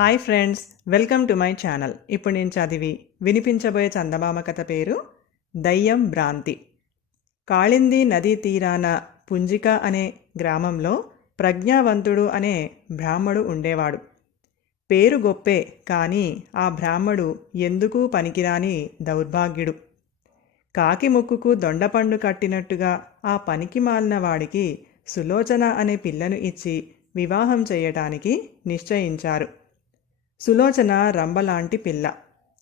Hi friends welcome to my channel. ఇప్పుడు నేను చదివి వినిపించబోయే చందమామ కథ పేరు దయ్యం భ్రాంతి. కాళింది నదీ తీరాన పుంజిక అనే గ్రామంలో ప్రజ్ఞావంతుడు అనే బ్రాహ్మడు ఉండేవాడు. పేరు గొప్పే కానీ ఆ బ్రాహ్మడు ఎందుకు పనికిరాని దౌర్భాగ్యుడు. కాకి ముక్కుకు దొండపండు కట్టినట్టుగా ఆ పనికి మాలిన వాడికి సులోచన అనే పిల్లను ఇచ్చి వివాహం చేయటానికి నిశ్చయించారు. సులోచన రంబలాంటి పిల్ల.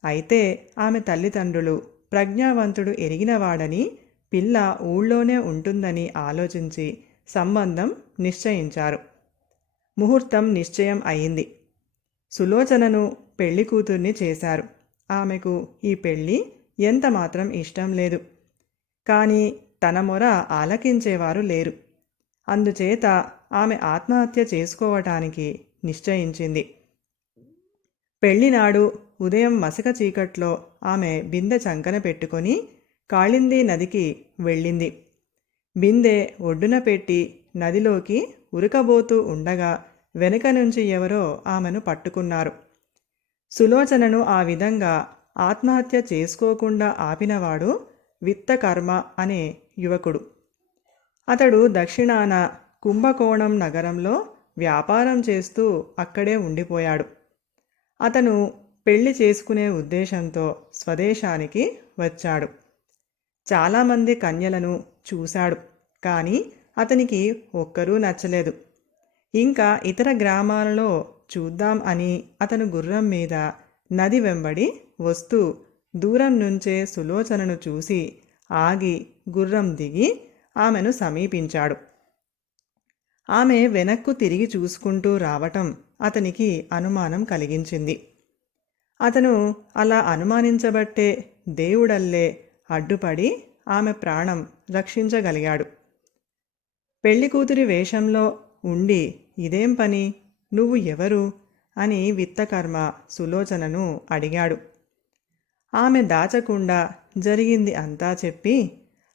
అయితే ఆమె తల్లిదండ్రులు ప్రజ్ఞావంతుడు ఎరిగినవాడని పిల్ల ఊళ్ళోనే ఉంటుందని ఆలోచించి సంబంధం నిశ్చయించారు. ముహూర్తం నిశ్చయం అయింది. సులోచనను పెళ్ళి కూతుర్ని చేశారు. ఆమెకు ఈ పెళ్ళి ఎంత మాత్రం ఇష్టం లేదు. కానీ తన మొర ఆలకించేవారు లేరు. అందుచేత ఆమె ఆత్మహత్య చేసుకోవటానికి నిశ్చయించింది. పెళ్ళినాడు ఉదయం మసక చీకట్లో ఆమె బిందె చంకన పెట్టుకొని కాళింది నదికి వెళ్ళింది. బిందె ఒడ్డున పెట్టి నదిలోకి ఉరకబోతూ ఉండగా వెనుక నుంచి ఎవరో ఆమెను పట్టుకున్నారు. సులోచనను ఆ విధంగా ఆత్మహత్య చేసుకోకుండా ఆపినవాడు విత్తకర్మ అనే యువకుడు. అతడు దక్షిణాన కుంభకోణం నగరంలో వ్యాపారం చేస్తూ అక్కడే ఉండిపోయాడు. అతను పెళ్ళి చేసుకునే ఉద్దేశంతో స్వదేశానికి వచ్చాడు. చాలామంది కన్యలను చూశాడు కానీ అతనికి ఒక్కరూ నచ్చలేదు. ఇంకా ఇతర గ్రామాలలో చూద్దాం అని అతను గుర్రం మీద నది వెంబడి వస్తూ దూరం నుంచే సులోచనను చూసి ఆగి గుర్రం దిగి ఆమెను సమీపించాడు. ఆమె వెనక్కు తిరిగి చూసుకుంటూ రావటం అతనికి అనుమానం కలిగించింది. అతను అలా అనుమానించబట్టే దేవుడల్లే అడ్డుపడి ఆమె ప్రాణం రక్షించగలిగాడు. పెళ్ళికూతురి వేషంలో ఉండి ఇదేం పని? నువ్వు ఎవరు అని విత్తకర్మ సులోచనను అడిగాడు. ఆమె దాచకుండా జరిగింది అంతా చెప్పి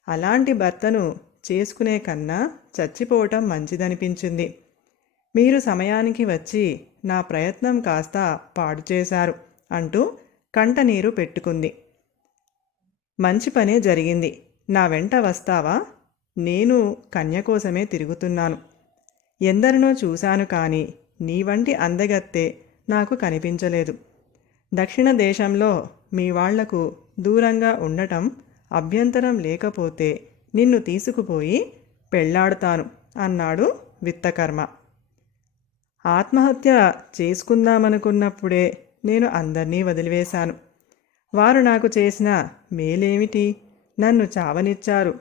అలాంటి భర్తను చేసుకునే కన్నా చచ్చిపోవటం మంచిదనిపించింది. మీరు సమయానికి వచ్చి నా ప్రయత్నం కాస్త పాడు చేశారు అంటూ కంటనీరు పెట్టుకుంది. మంచి పనే జరిగింది. నా వెంట వస్తావా? నేను కన్య కోసమే తిరుగుతున్నాను. ఎందరినో చూశాను కానీ నీ వంటి అందగత్తే నాకు కనిపించలేదు. దక్షిణ దేశంలో మీ వాళ్ళకు దూరంగా ఉండటం అభ్యంతరం లేకపోతే నిన్ను తీసుకుపోయి పెళ్ళాడుతాను అన్నాడు విత్తకర్మ. ఆత్మహత్య చేసుకుందామనుకున్నప్పుడే నేను అందరినీ వదిలివేశాను. వారు నాకు చేసిన మేలేమిటి? నన్ను చావనిచ్చారు.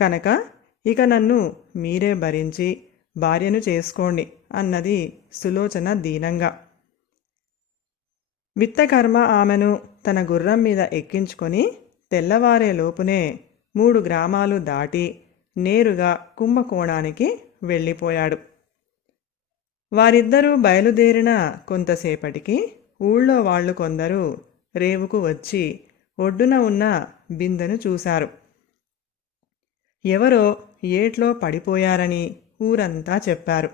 కనుక ఇక నన్ను మీరే భరించి భార్యను చేసుకోండి అన్నది సులోచన దీనంగా. విత్తకర్మ ఆమెను తన గుర్రం మీద ఎక్కించుకొని తెల్లవారే లోపునే మూడు గ్రామాలు దాటి నేరుగా కుంభకోణానికి వెళ్ళిపోయాడు. వారిద్దరూ బయలుదేరిన కొంతసేపటికి ఊళ్ళో వాళ్ళు కొందరు రేవుకు వచ్చి ఒడ్డున ఉన్న బిందెను చూశారు. ఎవరో ఏట్లో పడిపోయారని ఊరంతా చెప్పారు.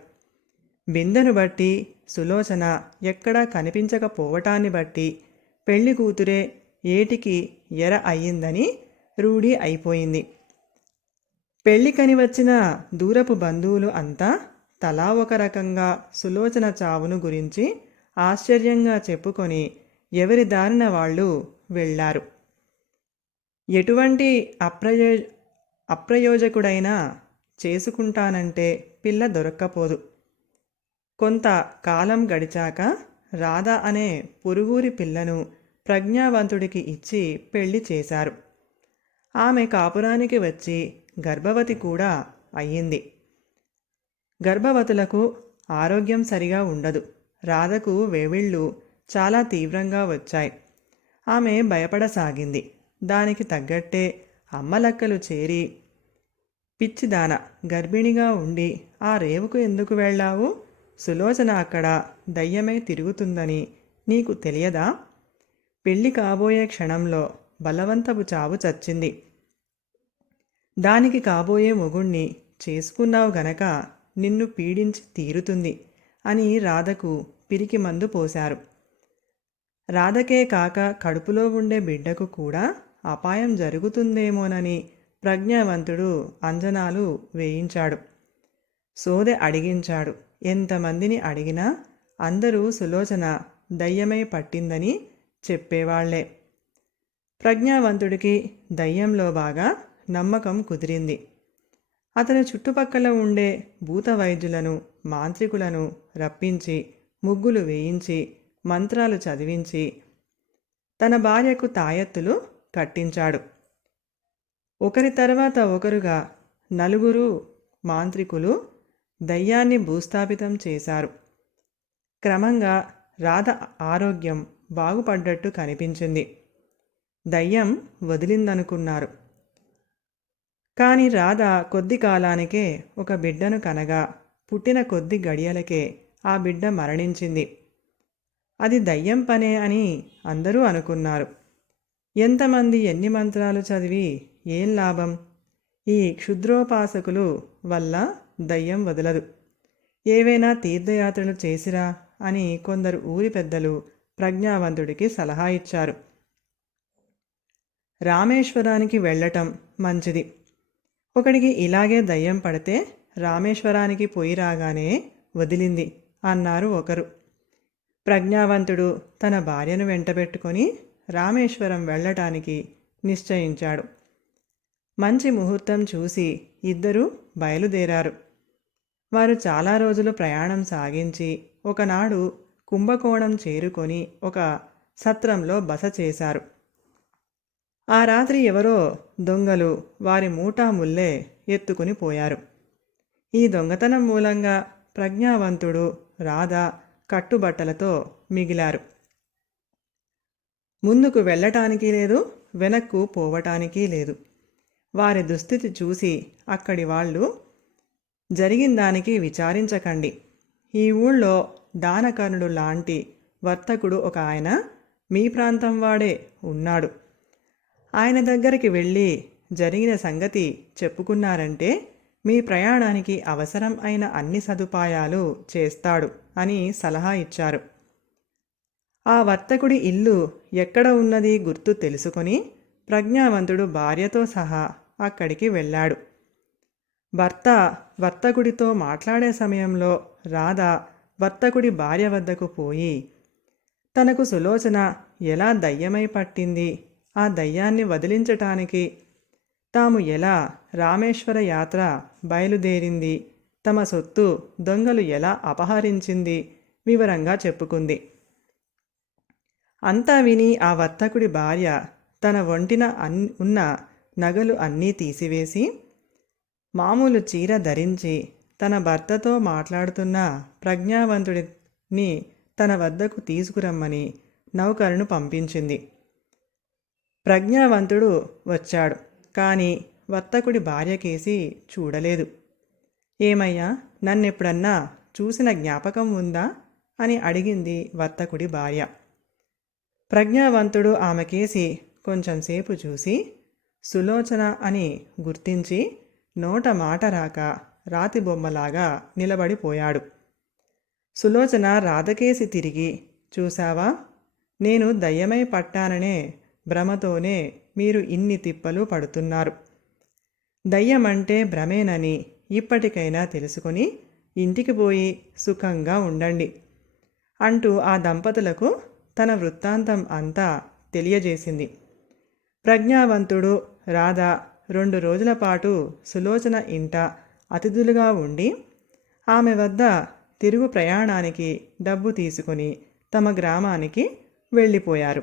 బిందెను బట్టి సులోచన ఎక్కడా కనిపించకపోవటాన్ని బట్టి పెళ్ళి కూతురే ఏటికి ఎర అయ్యిందని రూఢి అయిపోయింది. పెళ్ళికని వచ్చిన దూరపు బంధువులు అంతా తలా ఒక రకంగా సులోచన చావును గురించి ఆశ్చర్యంగా చెప్పుకొని ఎవరి దారిన వాళ్ళు వెళ్ళారు. ఎటువంటి అప్రయో అప్రయోజకుడైనా చేసుకుంటానంటే పిల్ల దొరక్కపోదు. కొంత కాలం గడిచాక రాధ అనే పురుగూరి పిల్లను ప్రజ్ఞావంతుడికి ఇచ్చి పెళ్ళి చేశారు. ఆమె కాపురానికి వచ్చి గర్భవతి కూడా అయ్యింది. గర్భవతులకు ఆరోగ్యం సరిగా ఉండదు. రాధకు వేవిళ్ళు చాలా తీవ్రంగా వచ్చాయి. ఆమె భయపడసాగింది. దానికి తగ్గట్టే అమ్మలక్కలు చేరి పిచ్చిదాన గర్భిణిగా ఉండి ఆ రేవుకు ఎందుకు వెళ్ళావు? సులోచన అక్కడ దయ్యమై తిరుగుతుందని నీకు తెలియదా? పెళ్ళి కాబోయే క్షణంలో బలవంతపు చావు చచ్చింది. దానికి కాబోయే మొగుణ్ణి చేసుకున్నావు గనక నిన్ను పీడించి తీరుతుంది అని రాధకు పిరికి మందు పోశారు. రాధకే కాక కడుపులో ఉండే బిడ్డకు కూడా అపాయం జరుగుతుందేమోనని ప్రజ్ఞావంతుడు అంజనాలు వేయించాడు. సోదె అడిగించాడు ఎంతమందిని అడిగినా అందరూ సులోచన దయ్యమై పట్టిందని చెప్పేవాళ్ళే. ప్రజ్ఞావంతుడికి దయ్యంలో బాగా నమ్మకం కుదిరింది. అతను చుట్టుపక్కల ఉండే భూత వైద్యులను మాంత్రికులను రప్పించి ముగ్గులు వేయించి మంత్రాలు చదివించి తన భార్యకు తాయెత్తులు కట్టించాడు. ఒకరి తర్వాత ఒకరుగా నలుగురు మాంత్రికులు దయ్యాన్ని భూస్థాపితం చేశారు. క్రమంగా రాధ ఆరోగ్యం బాగుపడ్డట్టు కనిపించింది. దయ్యం వదిలిందనుకున్నారు. కాని రాధ కొద్ది కాలానికే ఒక బిడ్డను కనగా పుట్టిన కొద్ది గడియలకే ఆ బిడ్డ మరణించింది. అది దయ్యం పనే అని అందరూ అనుకున్నారు. ఎంతమంది ఎన్ని మంత్రాలు చదివి ఏం లాభం? ఈ క్షుద్రోపాసకులు వల్ల దయ్యం వదలదు. ఏవైనా తీర్థయాత్రలు చేసిరా అని కొందరు ఊరి పెద్దలు ప్రజ్ఞావంతుడికి సలహా ఇచ్చారు. రామేశ్వరానికి వెళ్ళటం మంచిది. ఒకడికి ఇలాగే దయ్యం పడితే రామేశ్వరానికి పోయి రాగానే వదిలింది అన్నారు ఒకరు. ప్రజ్ఞావంతుడు తన భార్యను వెంటబెట్టుకొని రామేశ్వరం వెళ్ళటానికి నిశ్చయించాడు. మంచి ముహూర్తం చూసి ఇద్దరూ బయలుదేరారు. వారు చాలా రోజులు ప్రయాణం సాగించి ఒకనాడు కుంభకోణం చేరుకొని ఒక సత్రంలో బస చేశారు. ఆ రాత్రి ఎవరో దొంగలు వారి మూటా ముల్లే ఎత్తుకుని పోయారు. ఈ దొంగతనం మూలంగా ప్రజ్ఞావంతుడు రాధ కట్టుబట్టలతో మిగిలారు. ముందుకు వెళ్ళటానికి లేదు వెనక్కు పోవటానికి లేదు. వారి దుస్థితి చూసి అక్కడి వాళ్ళు జరిగిన దానికి విచారించకండి. ఈ ఊళ్ళో దానకర్ణుడు లాంటి వర్తకుడు ఒక ఆయన మీ ప్రాంతం వాడే ఉన్నాడు. ఆయన దగ్గరికి వెళ్ళి జరిగిన సంగతి చెప్పుకున్నారంటే మీ ప్రయాణానికి అవసరం అయిన అన్ని సదుపాయాలు చేస్తాడు అని సలహా ఇచ్చారు. ఆ వర్తకుడి ఇల్లు ఎక్కడ ఉన్నది గుర్తు తెలుసుకొని ప్రజ్ఞావంతుడు భార్యతో సహా అక్కడికి వెళ్ళాడు. భర్త వర్తకుడితో మాట్లాడే సమయంలో రాధ వర్తకుడి భార్య వద్దకు పోయి తనకు సులోచన ఎలా దయ్యమై పట్టింది? ఆ దయ్యాన్ని వదిలించటానికి. తాము ఎలా రామేశ్వర యాత్ర బయలుదేరింది? తమ సొత్తు దొంగలు ఎలా అపహరించింది? వివరంగా చెప్పుకుంది. అంతా విని ఆ వర్తకుడి భార్య తన ఒంటిన అన్ ఉన్న నగలు అన్నీ తీసివేసి మామూలు చీర ధరించి తన భర్తతో మాట్లాడుతున్న ప్రజ్ఞావంతుడిని తన వద్దకు తీసుకురమ్మని నౌకరును పంపించింది. ప్రజ్ఞావంతుడు వచ్చాడు కానీ వర్తకుడి భార్యకేసి చూడలేదు. ఏమయ్యా నన్నెప్పుడన్నా చూసిన జ్ఞాపకం ఉందా? అని అడిగింది వర్తకుడి భార్య. ప్రజ్ఞావంతుడు ఆమెకేసి కొంచెంసేపు చూసి సులోచన అని గుర్తించి నోట మాట రాక రాతి బొమ్మలాగా నిలబడిపోయాడు. సులోచన రాధకేసి తిరిగి చూశావా? నేను దయ్యమై పట్టాననే భ్రమతోనే మీరు ఇన్ని తిప్పలు పడుతున్నారు. దయ్యమంటే భ్రమేనని ఇప్పటికైనా తెలుసుకొని ఇంటికి పోయి సుఖంగా ఉండండి అంటూ ఆ దంపతులకు తన వృత్తాంతం అంతా తెలియజేసింది. ప్రజ్ఞావంతుడు రాధ రెండు రోజుల పాటు సులోచన ఇంట అతిథులుగా ఉండి ఆమె వద్ద తిరుగు ప్రయాణానికి డబ్బు తీసుకుని తమ గ్రామానికి వెళ్ళిపోయారు.